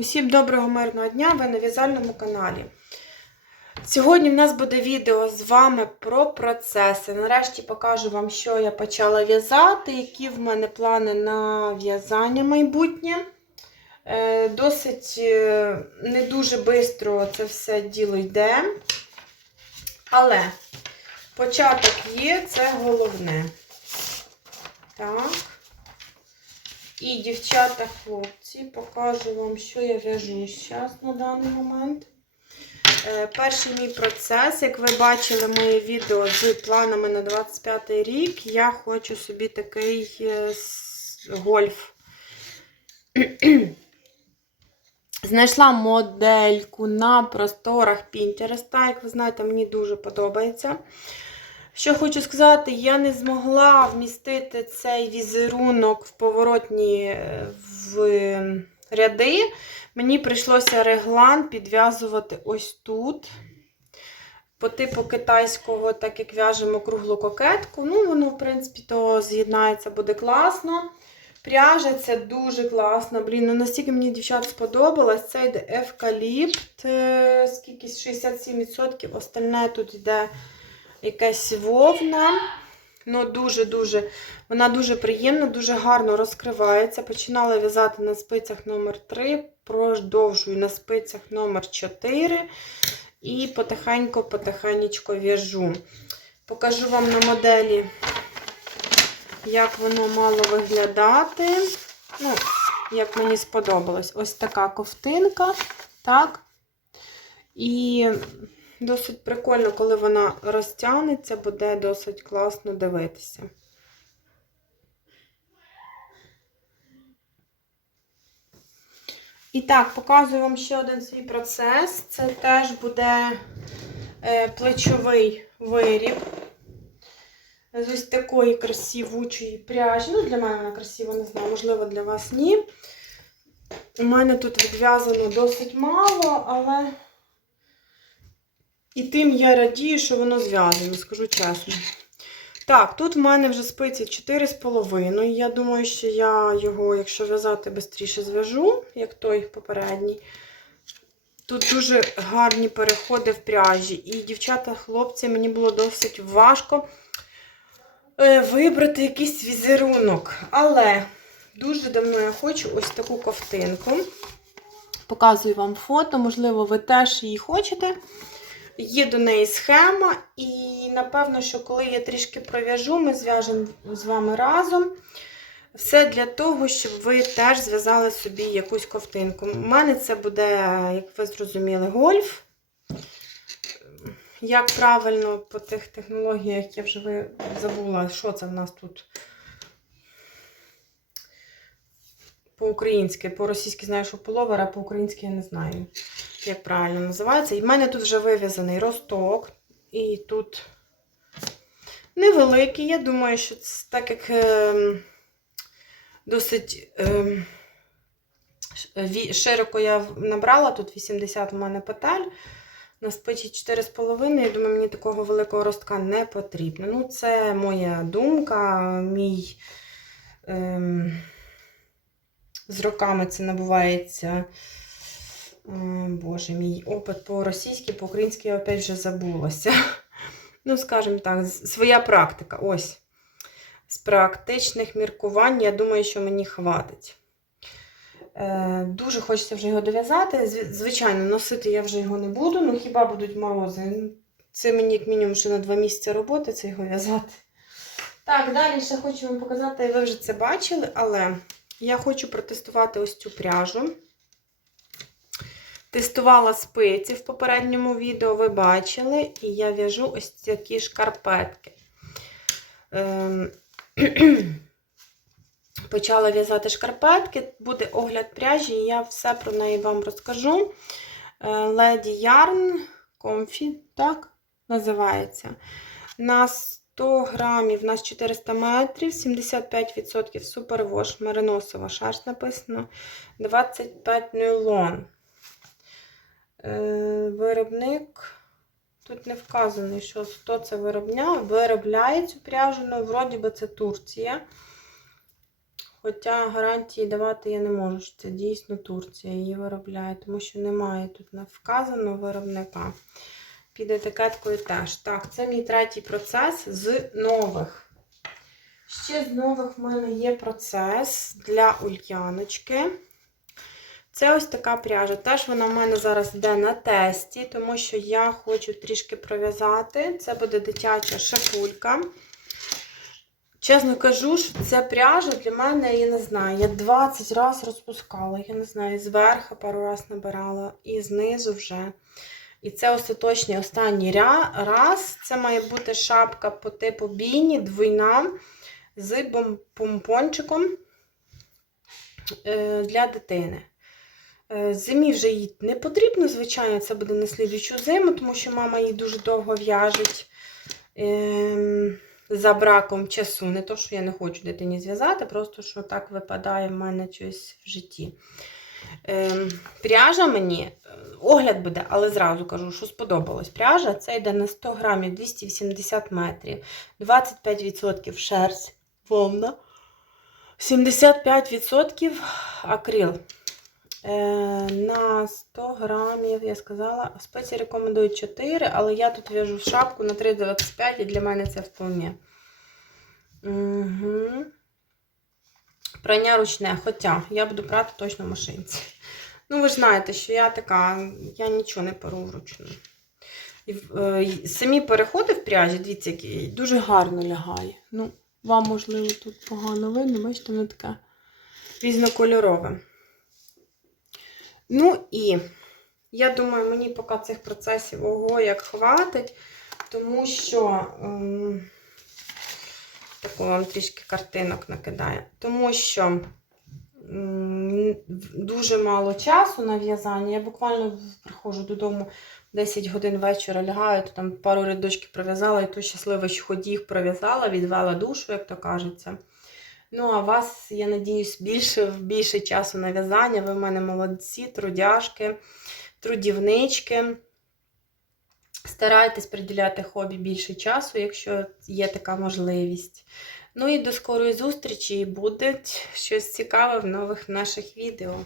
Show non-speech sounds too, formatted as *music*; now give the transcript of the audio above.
Усім доброго мирного дня! Ви на в'язальному каналі. Сьогодні в нас буде відео з вами про процеси. Нарешті покажу вам, що я почала в'язати, які в мене плани на в'язання майбутнє. Е, Досить е, не дуже швидко це все діло йде. Але початок є, це головне. Так. І, дівчата, хлопці, покажу вам, що я в'яжу зараз на даний момент. Е, перший мій процес, як ви бачили моє відео з планами на 25 рік, я хочу собі такий е, гольф. *clears throat* Знайшла модельку на просторах Pinterest. Як ви знаєте, мені дуже подобається. Що хочу сказати, я не змогла вмістити цей візерунок в поворотні е, в ряди. Мені прийшлося реглан підв'язувати ось тут. По типу китайського, так як в'яжемо круглу кокетку. Ну, воно, в принципі, то з'єднається, буде класно. Це дуже класно. Блін, ну настільки мені дівчат сподобалось. Це йде евкаліпт, е, скільки 67%, остальне тут йде якась вовна. Ну, дуже-дуже, вона дуже приємна, дуже гарно розкривається. Починала в'язати на спицях номер 3 продовжую на спицях номер 4 і потихеньку-потихеньку в'яжу. Покажу вам на моделі, як воно мало виглядати. Ну, як мені сподобалось. Ось така ковтинка, так. І Досить прикольно, коли вона розтягнеться, буде досить класно дивитися. І так, показую вам ще один свій процес. Це теж буде е, плечовий виріб. З ось такої красивучої пряжі. Ну, для мене вона красива, не знаю, можливо, для вас ні. У мене тут відв'язано досить мало, але. І тим я радію, що воно зв'язано, скажу чесно. Так, тут в мене вже спиці 4,5. Я думаю, що я його, якщо в'язати швидше зв'яжу, як той попередній. Тут дуже гарні переходи в пряжі. І, дівчата, хлопці, мені було досить важко е, вибрати якийсь візерунок. Але дуже давно я хочу ось таку ковтинку. Показую вам фото, можливо, ви теж її хочете. Є до неї схема, і напевно, що коли я трішки пров'яжу, ми зв'яжемо з вами разом. Все для того, щоб ви теж зв'язали собі якусь ковтинку. У мене це буде, як ви зрозуміли, гольф. Як правильно по тих технологіях, я вже забула, що це в нас тут по-українськи, по-російськи знаю, що половер, а по-українськи я не знаю як правильно називається. І в мене тут вже вив'язаний росток. І тут невеликий. Я думаю, що це так як е, досить е, широко я набрала, тут 80 в мене петель. На спичі 4,5, я думаю, мені такого великого ростка не потрібно. Ну, це моя думка, мій ем, з роками це набувається. Боже, мій опит по-російськи, по-українськи я опять вже забулася. *laughs* Ну, скажімо так, своя практика. Ось. З практичних міркувань, я думаю, що мені хватить. Е, Дуже хочеться вже його дов'язати. Звичайно, носити я вже його не буду, ну хіба будуть морози. Це мені, як мінімум, ще на два місяці роботи це його в'язати. Так, далі ще хочу вам показати, ви вже це бачили, але я хочу протестувати ось цю пряжу. Тестувала спиці в попередньому відео, ви бачили, і я в'яжу ось такі шкарпетки. Ем, *clears throat* Почала в'язати шкарпетки, буде огляд пряжі, і я все про неї вам розкажу. Е, Lady Yarn Comfy, так, називається. На 100 грамів, у нас 400 метрів, 75% супервош, мериносова шерсть написано, 25 нейлон. Е, Виробник. Тут не вказано, що хто це виробляє. Виробляє цю пряжу, вроді би, це Турція. Хоча гарантії давати я не можу, що це дійсно Турція її виробляє, тому що немає тут не вказано виробника. Під етикеткою теж. Так, це мій третій процес з нових. Ще з нових в мене є процес для ульяночки. Це ось така пряжа. Теж вона в мене зараз йде на тесті, тому що я хочу трішки пров'язати. Це буде дитяча шапулька. Чесно кажу, що це пряжа для мене, я не знаю, я 20 разів розпускала, я не знаю, зверху пару разів набирала, і знизу вже. І це остаточний останній раз. Це має бути шапка по типу біні, двойна, з помпончиком е, для дитини. Е, Зимі вже їй не потрібно, звичайно, це буде на слідучу зиму, тому що мама її дуже довго в'яжеть ем, за браком часу. Не то, що я не хочу дитині зв'язати, просто що так випадає в мене щось в житті. Ем, пряжа мені, е, огляд буде, але зразу кажу, що сподобалось. Пряжа це йде на 100 грамів 280 метрів, 25% шерсть, вовна, 75% акрил. Е, на 100 грамів, я сказала, спеції рекомендують 4, але я тут в'яжу шапку на 3,25 і для мене це вполне. Угу. Прання ручне, хоча я буду прати точно в машинці. Ну, ви ж знаєте, що я така, я нічого не перу вручну. Е, самі переходи в пряжі, дивіться, які дуже гарно лягає. Ну, вам, можливо, тут погано видно, бачите, воно таке різнокольорове. Ну і я думаю, мені поки цих процесів ого як хватить, тому що ем, таку вам трішки картинок накидаю. Тому що м, дуже мало часу на в'язання. Я буквально приходжу додому 10 годин вечора лягаю, то там пару рядочків пров'язала, і то щасливо, що хоч їх пров'язала, відвела душу, як то кажеться. Ну, а вас, я надіюсь, більше, більше часу на в'язання. Ви в мене молодці, трудяшки, трудівнички. Старайтесь приділяти хобі більше часу, якщо є така можливість. Ну і до скорої зустрічі і буде щось цікаве в нових наших відео.